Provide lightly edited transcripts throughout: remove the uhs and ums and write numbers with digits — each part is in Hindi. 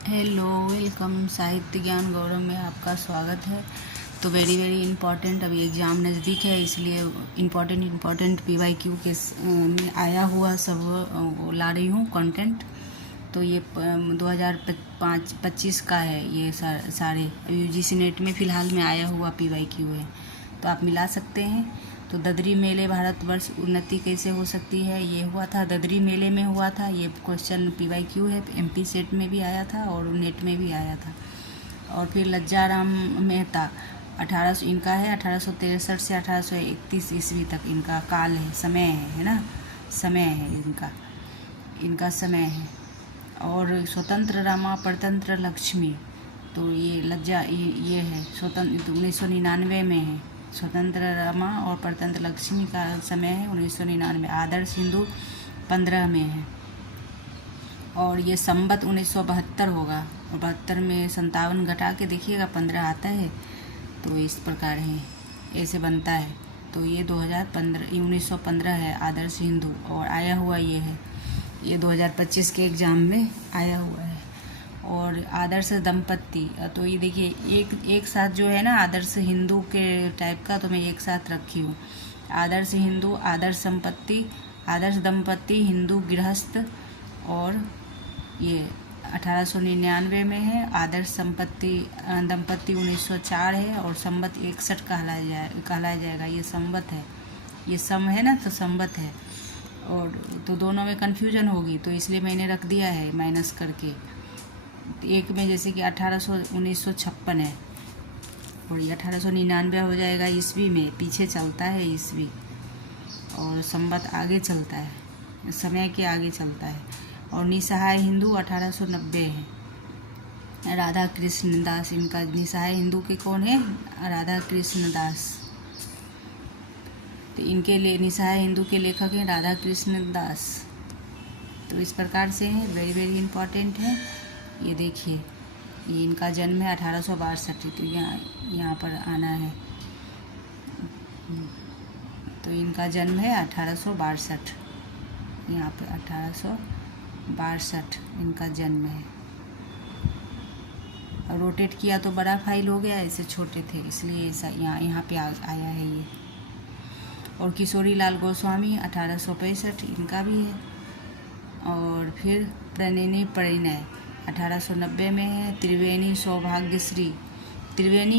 Hello, welcome. साहित्य ज्ञान गौरव में आपका स्वागत है। तो वेरी वेरी इम्पॉर्टेंट, अभी एग्ज़ाम नज़दीक है, इसलिए इम्पॉर्टेंट PYQ के में आया हुआ सब वो ला रही हूँ कंटेंट। तो ये 2025 का है, ये सारे UGC नेट में फ़िलहाल में आया हुआ PYQ है, तो आप मिला सकते हैं। तो ददरी मेले भारतवर्ष उन्नति कैसे हो सकती है, ये हुआ था ददरी मेले में हुआ था। ये क्वेश्चन PYQ है, MP सेट में भी आया था और नेट में भी आया था। और फिर लज्जाराम मेहता 1800 इनका है, 1863 से 1831 ईस्वी तक इनका काल है, समय है ना, समय है इनका समय है। और स्वतंत्र रामा परतंत्र लक्ष्मी, तो ये ये है स्वतंत्र 1999 में है। स्वतंत्र रामा और परतंत्र लक्ष्मी का समय है 1999। आदर्श हिंदू 15 में है। और ये संवत 1972 होगा, और 72 में 57 घटा के देखिएगा 15 आता है। तो इस प्रकार है, ऐसे बनता है। तो ये 1915 है आदर्श हिंदू, और आया हुआ ये है, ये 2025 के एग्ज़ाम में आया हुआ है। और आदर्श दंपत्ति, तो ये देखिए एक साथ जो है ना, आदर्श हिंदू के टाइप का, तो मैं एक साथ रखी हूँ। आदर्श हिंदू, आदर्श संपत्ति, आदर्श दंपत्ति, हिंदू गृहस्थ। और ये 1899 में है। आदर्श दंपत्ति 1904 है, और संवत 61 कहलाया जाएगा। ये संवत है, ये सम है ना, तो संवत है। और तो दोनों में कन्फ्यूजन होगी, तो इसलिए मैंने रख दिया है माइनस करके। एक में जैसे कि 1956 है, और ये 1899 हो जाएगा ईस्वी में, पीछे चलता है ईस्वी, और संवत आगे चलता है, समय के आगे चलता है। और निसहाय हिंदू 1890 है। राधा कृष्ण दास, इनका निसहाय हिंदू के कौन है, राधा कृष्ण दास। तो इनके लिए निसहाय हिंदू के लेखक हैं राधा कृष्ण दास। तो इस प्रकार से है, वेरी वेरी इम्पॉर्टेंट है। ये देखिए, ये इनका जन्म है 1862, तो यहाँ पर आना है। तो इनका जन्म है 1862, यहाँ पे 1862 इनका जन्म है। और रोटेट किया तो बड़ा फाइल हो गया, ऐसे छोटे थे इसलिए ऐसा यहाँ पे आया है ये। और किशोरी लाल गोस्वामी 1865 इनका भी है। और फिर प्रणिनी परिणय 1890 में है। त्रिवेणी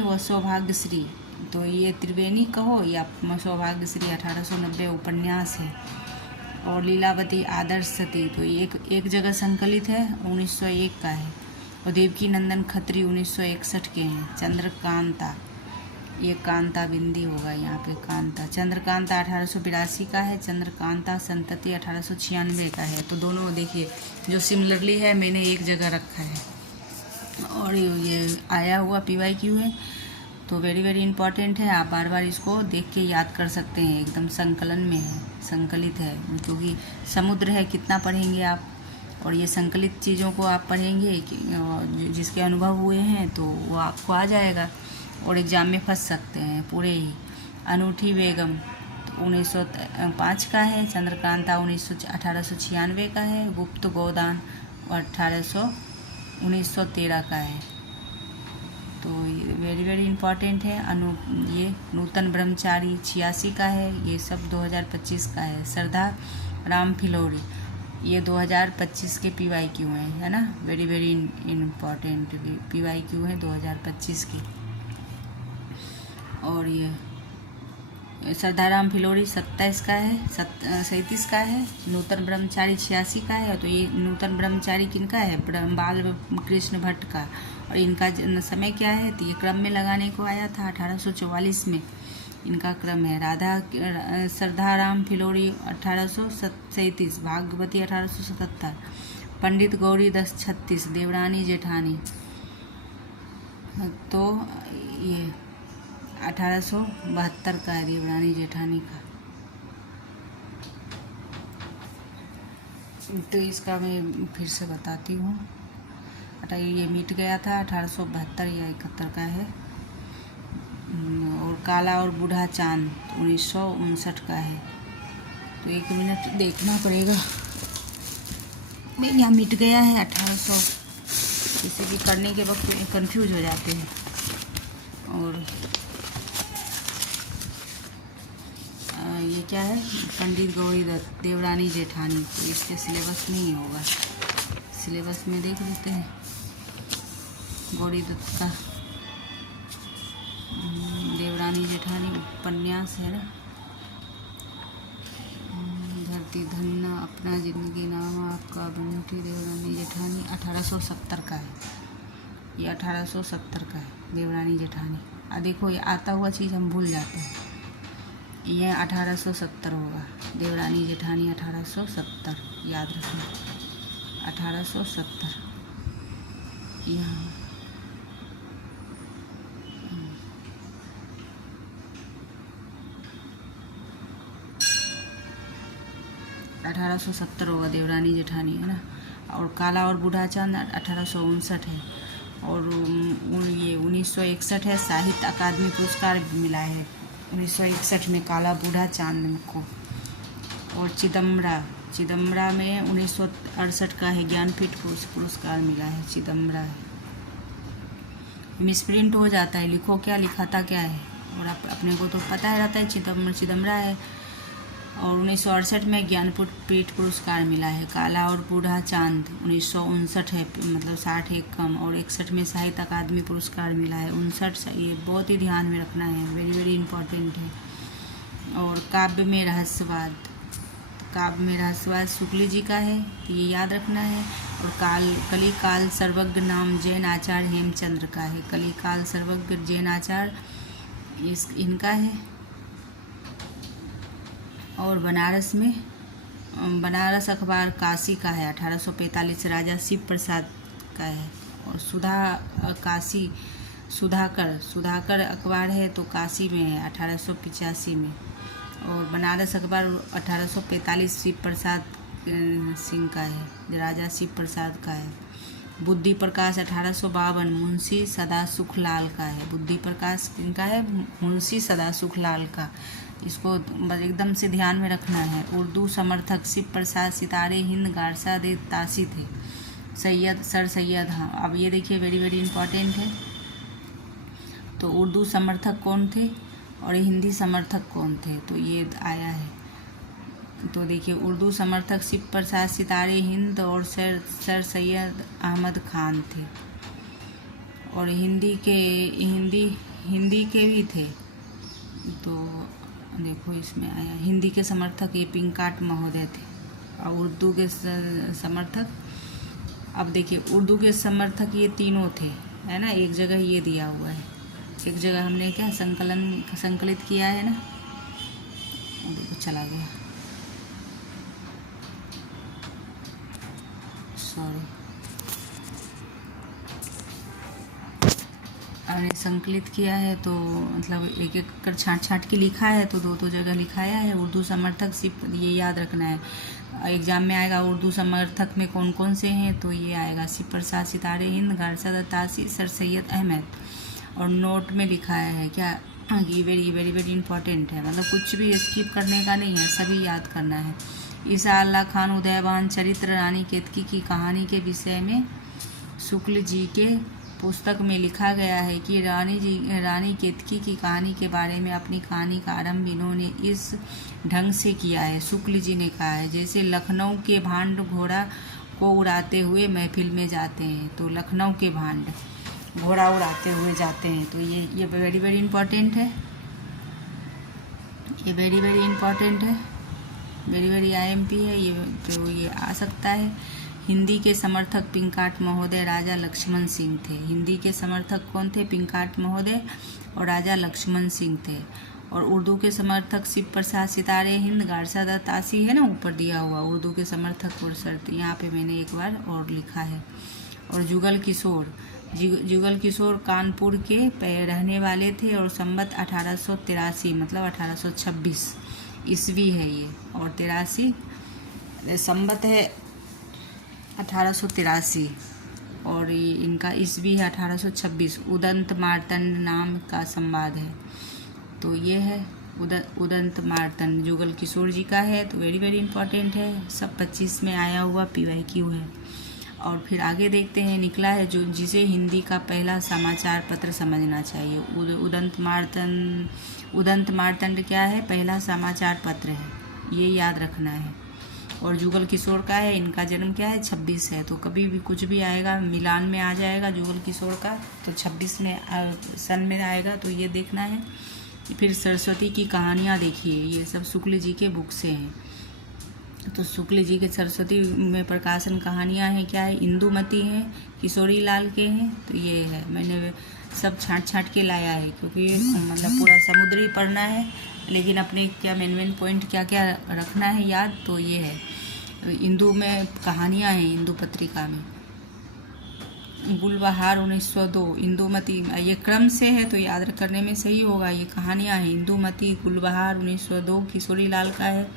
व सौभाग्यश्री, तो ये त्रिवेणी कहो या सौभाग्यश्री 1890 उपन्यास है। और लीलावती आदर्श सती, तो ये एक जगह संकलित है, 1901 का है। और देवकी नंदन खत्री 1961 के हैं। चंद्रकांता, ये कांता बिंदी होगा यहाँ पे, कांता। चंद्रकांता 1882 का है। चंद्रकांता संतति 1896 का है। तो दोनों देखिए जो सिमिलरली है, मैंने एक जगह रखा है। और ये आया हुआ PYQ है, तो वेरी वेरी इम्पॉर्टेंट है। आप बार बार इसको देख के याद कर सकते हैं, एकदम संकलन में है, संकलित है, क्योंकि समुद्र है, कितना पढ़ेंगे आप। और ये संकलित चीज़ों को आप पढ़ेंगे जिसके अनुभव हुए हैं, तो वो आपको आ जाएगा और एग्ज़ाम में फंस सकते हैं पूरे ही। अनूठी बेगम तो 1905 का है। चंद्रकांता 1896 का है। गुप्त गोदान 1913 का है। तो ये वेरी वेरी इम्पॉर्टेंट है। ये नूतन ब्रह्मचारी 86 का है। ये सब 2025 का है। श्रद्धा राम फिलौरी, ये 2025 के PYQ हैं, है ना। वेरी वेरी इम्पॉर्टेंट PYQ है 2025 की। और ये श्रद्धाराम फिलौरी 27 का है, 37 का है। नूतन ब्रह्मचारी 86 का है। तो ये नूतन ब्रह्मचारी किनका है, बाल कृष्ण भट्ट का। और इनका समय क्या है, तो ये क्रम में लगाने को आया था 1844 में, इनका क्रम है। श्रद्धाराम फिलौरी 1837, भागवती 1877, पंडित गौरी दास 36, देवरानी जेठानी तो ये 1872 का है, देवरानी जेठानी का। तो इसका मैं फिर से बताती हूँ। ये मिट गया था 1872 या 71 का है। और काला और बूढ़ा चांद 1959 का है। तो 1 मिनट देखना पड़ेगा, नहीं यहाँ मिट गया है 1800 जैसे कि करने के वक्त कंफ्यूज हो जाते हैं। और ये क्या है, पंडित गौरी दत्त देवरानी जेठानी, तो इसके सिलेबस में ही होगा। सिलेबस में देख लेते हैं गौरी दत्त का। देवरानी जेठानी उपन्यास है ना। धरती धन्ना, अपना जिंदगी नामा, आपका बंटी, देवरानी जेठानी 1870 का है। ये 1870 का है देवरानी जेठानी। देखो ये आता हुआ चीज़ हम भूल जाते हैं। ये 1870 होगा, देवरानी जेठानी 1870, याद रखना 1870 यहाँ। 1870 होगा देवरानी जेठानी, है ना। और काला और बूढ़ा चांद 1859 है। और ये 1961 है, साहित्य अकादमी पुरस्कार भी मिला है 1961 में काला बूढ़ा चांद को। और चिदम्बरा में 1968 का है, ज्ञानपीठ पुरस्कार मिला है, चिदम्बरा है। मिसप्रिंट हो जाता है, लिखो क्या लिखाता क्या है, और अपने को तो पता है रहता है चिदम्बरा है। और 1968 में ज्ञानपीठ पुरस्कार मिला है। काला और बूढ़ा चांद 1959 है, मतलब 60 एक कम। और 61 में साहित्य अकादमी पुरस्कार मिला है। 59, ये बहुत ही ध्यान में रखना है, वेरी वेरी इम्पोर्टेंट है। और काव्य में रहस्यवाद शुक्ल जी का है, तो ये याद रखना है। और कलिकाल सर्वज्ञ नाम जैन आचार्य हेमचंद्र का है। कलिकाल सर्वज्ञ जैन आचार्य इनका है। और बनारस अखबार काशी का है, 1845, राजा शिव प्रसाद का है। और सुधाकर अखबार है, तो काशी में है 1885 में। और बनारस अखबार 1845 शिव प्रसाद सिंह का है, राजा शिव प्रसाद का है। बुद्धि प्रकाश 1852 मुंशी सदा सुखलाल का है। बुद्धि प्रकाश किनका है, मुंशी सदा सुखलाल का। इसको एकदम से ध्यान में रखना है। उर्दू समर्थक शिव प्रसाद सितारे हिंद गारसा दे तासी थे। सर सैयद, हाँ अब ये देखिए वेरी वेरी इंपॉर्टेंट है। तो उर्दू समर्थक कौन थे और हिंदी समर्थक कौन थे, तो ये आया है। तो देखिए उर्दू समर्थक शिव प्रसाद सितारे हिंद और सर सैयद अहमद खान थे। और हिंदी के भी थे। तो देखो इसमें आया हिंदी के समर्थक ये पिंकाट महोदय थे। और उर्दू के समर्थक, अब देखिए उर्दू के समर्थक ये तीनों थे, है ना। एक जगह ये दिया हुआ है, एक जगह हमने क्या संकलित किया है ना, देखो चला गया, सॉरी। हमने संकलित किया है तो मतलब एक एक कर छाँट के लिखा है, तो दो जगह लिखाया है। उर्दू समर्थक सिर्फ ये याद रखना है, एग्जाम में आएगा। उर्दू समर्थक में कौन कौन से हैं, तो ये आएगा शिव प्रसाद सितारे हिंद, गारसा तासी, सर सैयद अहमद। और नोट में लिखा है क्या, ये वेरी वेरी वेरी इंपॉर्टेंट है, मतलब कुछ भी स्किप करने का नहीं है, सभी याद करना है। ईसा अल्लाह खान उदयवान चरित्र रानी केतकी की कहानी के विषय में शुक्ल जी के पुस्तक में लिखा गया है कि रानी केतकी की कहानी के बारे में अपनी कहानी का आरंभ इन्होंने इस ढंग से किया है। शुक्ल जी ने कहा है, जैसे लखनऊ के भांड घोड़ा को उड़ाते हुए महफिल में जाते हैं, तो लखनऊ के भांड घोड़ा उड़ाते हुए जाते हैं। तो ये वेरी वेरी इंपॉर्टेंट है, ये वेरी वेरी इंपॉर्टेंट है, वेरी वेरी IMP है ये, तो ये आ सकता है। हिंदी के समर्थक पिंकाट महोदय राजा लक्ष्मण सिंह थे। हिंदी के समर्थक कौन थे, पिंकाट महोदय और राजा लक्ष्मण सिंह थे। और उर्दू के समर्थक शिव प्रसाद सितारे हिंद, गारसा तासी है ना ऊपर दिया हुआ, उर्दू के समर्थक और शर्त यहाँ पे मैंने एक बार और लिखा है। और जुगल किशोर कानपुर के रहने वाले थे और संवत 1883 मतलब 1826 ईस्वी है ये, और 83 संवत है 1883, और इनका ईस्वी है 1826। उदंत मार्तंड नाम का संवाद है, तो ये है उदंत मार्तंड जुगल किशोर जी का है, तो वेरी वेरी इंपॉर्टेंट है। सब 25 में आया हुआ PYQ है। और फिर आगे देखते हैं, निकला है जो जिसे हिंदी का पहला समाचार पत्र समझना चाहिए। उदंत मार्तंड क्या है? पहला समाचार पत्र है, ये याद रखना है। और जुगल किशोर का है, इनका जन्म क्या है? 26 है। तो कभी भी कुछ भी आएगा मिलान में आ जाएगा जुगल किशोर का, तो 26 में सन में आएगा, तो ये देखना है। फिर सरस्वती की कहानियाँ देखिए, ये सब शुक्ल जी के बुक से हैं। तो शुक्ल जी के सरस्वती में प्रकाशन कहानियाँ हैं, क्या है? इंदुमती हैं, किशोरी लाल के हैं। तो ये है, मैंने सब छाँट के लाया है, क्योंकि मतलब पूरा समुद्री पढ़ना है, लेकिन अपने क्या मेन पॉइंट क्या क्या रखना है याद, तो ये है। इंदु में कहानियाँ हैं, इंदु पत्रिका में। गुलबहार 1902, इंदुमती, ये क्रम से है तो याद करने में सही होगा। ये कहानियाँ हैं, इंदुमती, गुलबहार 1902 किशोरी लाल का है।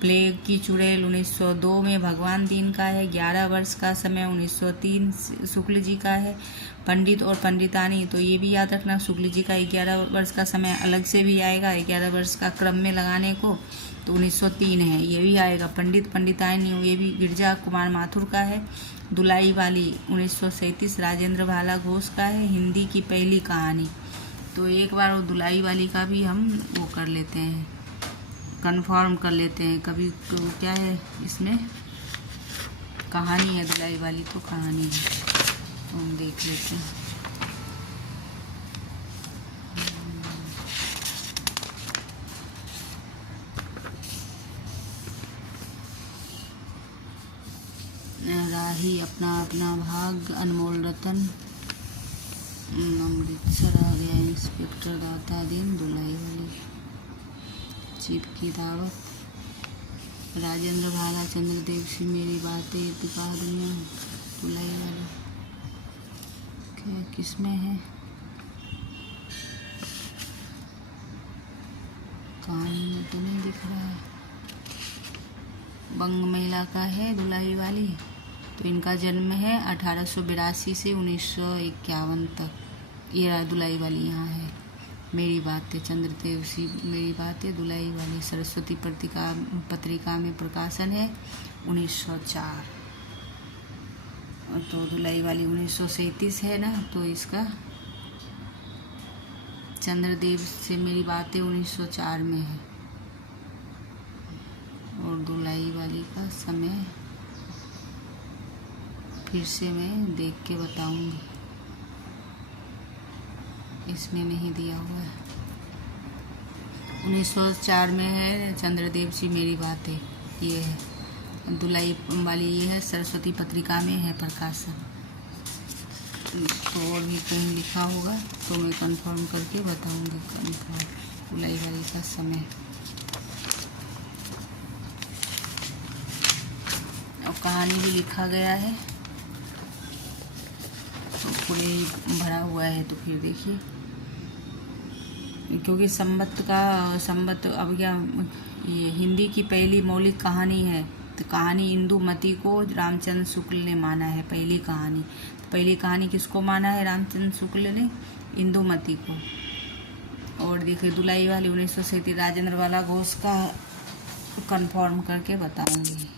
प्लेग की चुड़ैल 1902 में भगवान दीन का है। 11 वर्ष का समय 1903 शुक्ल जी का है। पंडित और पंडितानी, तो ये भी याद रखना, शुक्ल जी का 11 वर्ष का समय अलग से भी आएगा, 11 वर्ष का क्रम में लगाने को, तो 1903 है, ये भी आएगा। पंडित पंडितानी, ये भी गिरजा कुमार माथुर का है। दुलाई वाली 1937 राजेंद्र भाला घोष का है। हिंदी की पहली कहानी, तो एक बार वो दुलाई वाली का भी हम वो कर लेते हैं, कंफर्म कर लेते हैं। कभी तो क्या है इसमें कहानी है, दुलाई वाली तो कहानी है, तो हम देख लेते हैं। राही अपना अपना भाग, अनमोल रतन, अमृतसर आ गया, इंस्पेक्टर दाता दिन, दुलाई वाली, चीफ की दावत, राजेंद्र भाला, चंद्रदेव सिंह, मेरी बातें, इत्तेफाक दुनिया, दुलाई वाली, क्या किसमें है? कहानी में तो नहीं दिख रहा है। बंग महिला का है दुलाई वाली, तो इनका जन्म है 1882 से 1951 तक। ये दुलाई वाली यहाँ है। मेरी बातें, चंद्रदेव सिंह, मेरी बातें, दुलाई वाली, सरस्वती पत्रिका में प्रकाशन है 1904। तो दुलाई वाली 1937 है ना, तो इसका चंद्रदेव से मेरी बातें 1904 में है। और दुलाई वाली का समय फिर से मैं देख के बताऊंगी, इसमें नहीं दिया हुआ है। 1904 में है चंद्रदेव सिंह, मेरी बातें, ये है। दुलाई वाली ये है, सरस्वती पत्रिका में है प्रकाशन। तो और भी कहीं लिखा होगा तो मैं कंफर्म करके बताऊंगी। कंफर्म दुलाई वाली का समय और कहानी भी लिखा गया है, तो पूरे भरा हुआ है। तो फिर देखिए, क्योंकि संबत अब क्या, ये हिंदी की पहली मौलिक कहानी है, तो कहानी इंदुमती को रामचंद्र शुक्ल ने माना है पहली कहानी। तो पहली कहानी किसको माना है? रामचंद्र शुक्ल ने, इंदुमती को। और देखिए दुलाई वाली 1937 राजेंद्र वाला घोष का कंफर्म करके बताऊंगी।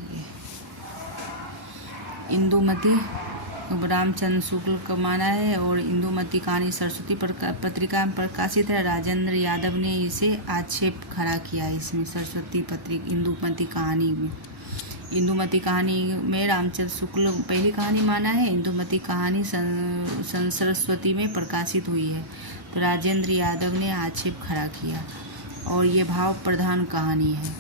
इंदुमती रामचंद्र शुक्ल को माना है, और इंदुमती कहानी सरस्वती पत्रिका में प्रकाशित है। राजेंद्र यादव ने इसे आक्षेप खड़ा किया इसमें, सरस्वती पत्रिका इंदुमती कहानी में। इंदुमती कहानी में रामचंद्र शुक्ल पहली कहानी माना है, इंदुमती कहानी सरस्वती में प्रकाशित हुई है। तो राजेंद्र यादव ने आक्षेप खड़ा किया। और ये भाव प्रधान कहानी है।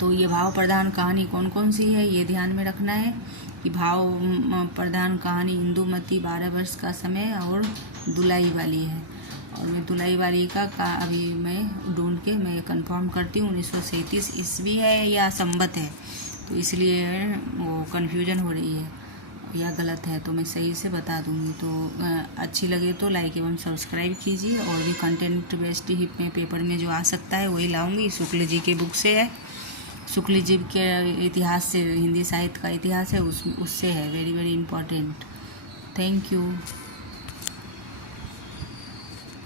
तो ये भाव प्रधान कहानी कौन कौन सी है, ये ध्यान में रखना है कि भाव प्रधान कहानी इंदुमती, 12 वर्ष का समय, और दुलाई वाली है। और मैं दुलाई वाली का अभी मैं ढूंढ के मैं कंफर्म करती हूँ 1937 ईस्वी है या संबत है, तो इसलिए वो कन्फ्यूजन हो रही है या गलत है, तो मैं सही से बता दूँगी। तो अच्छी लगे तो लाइक एवं सब्सक्राइब कीजिए। और भी कंटेंट बेस्ड ही में पेपर में जो आ सकता है वही लाऊंगी। शुक्ल जी के बुक से है, शुक्ल जी के इतिहास से, हिंदी साहित्य का इतिहास है, उससे है, very very important. Thank you.